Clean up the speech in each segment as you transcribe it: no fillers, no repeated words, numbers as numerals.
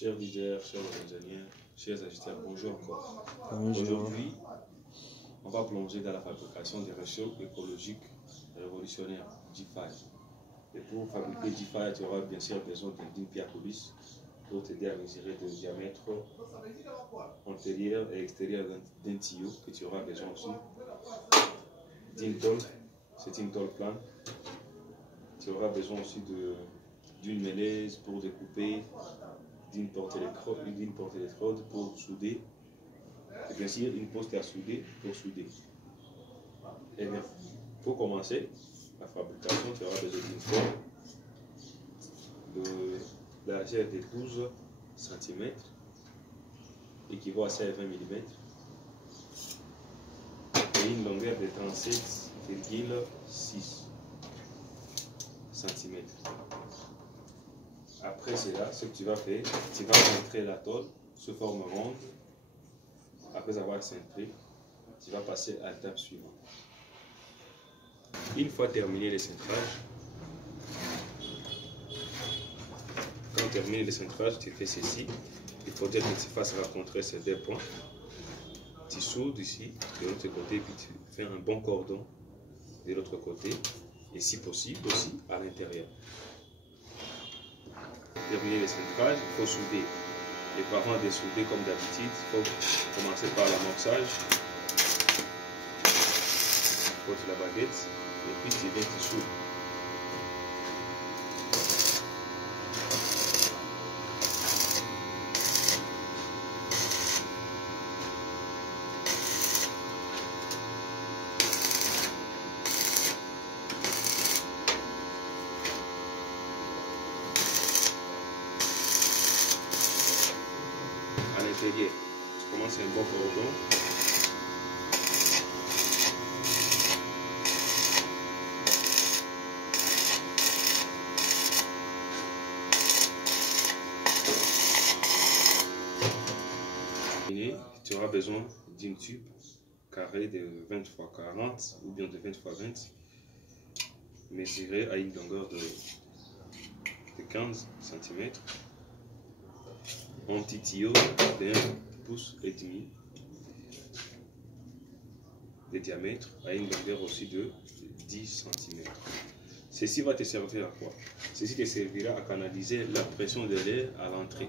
Chers leaders, chers ingénieurs, chers agiteurs, bonjour encore. Bonjour. Aujourd'hui, on va plonger dans la fabrication des réchauds écologiques révolutionnaires, DeFi. Et pour fabriquer DeFi, tu auras bien sûr besoin d'une pierre à coulisse pour t'aider à mesurer le diamètre antérieur et extérieur d'un tuyau que tu auras besoin aussi d'une tôle, c'est une tôle plane. Tu auras besoin aussi d'une mêleuse pour découper, d'une porte électrode pour souder, et bien sûr une poste à souder pour souder. Et bien, pour commencer la fabrication, tu auras besoin d'une forme de largeur de 12 cm, équivaut à 20 mm, et une longueur de 37,6 cm. Après cela, ce que tu vas faire, tu vas centrer la tôle sous forme ronde. Après avoir centré, tu vas passer à l'étape suivante. Une fois terminé le centrage, quand tu termines le centrage, tu fais ceci. Il faut dire que tu fasses rencontrer ces deux points. Tu soudes ici, de l'autre côté, puis tu fais un bon cordon de l'autre côté, et si possible aussi à l'intérieur. Terminer le centrage, il faut souder. Et avant de souder comme d'habitude, il faut commencer par l'amorçage. Tu portes la baguette et puis tu viens te souder. À l'intérieur, tu commences un bon cordon. Tu auras besoin d'une tube carrée de 20 x 40 ou bien de 20 x 20, mesurée à une longueur de 15 cm. Un petit tuyau de 1,5 pouce de diamètre à une longueur aussi de 10 cm. Ceci va te servir à quoi? Ceci te servira à canaliser la pression de l'air à l'entrée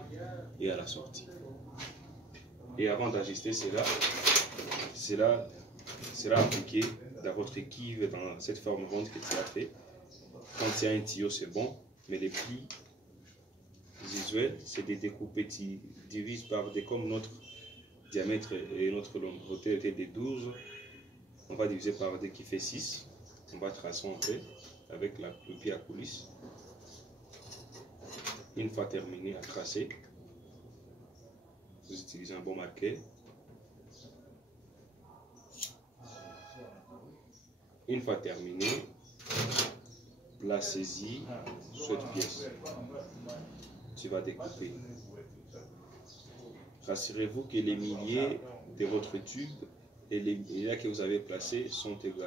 et à la sortie. Et avant d'ajuster cela sera appliqué dans votre cuve, dans cette forme ronde que tu as fait. Quand il y a un tuyau, c'est bon, mais les plis usuels, c'est de découper. Tu divises par des, comme notre diamètre et notre hauteur était de 12, on va diviser par des qui fait 6. On va tracer un peu avec le pied à coulisse. Une fois terminé à tracer, vous utilisez un bon marqueur. Une fois terminé, placez-y cette pièce. Tu vas découper. Rassurez-vous que les milliers de votre tube et les milliers que vous avez placés sont égaux.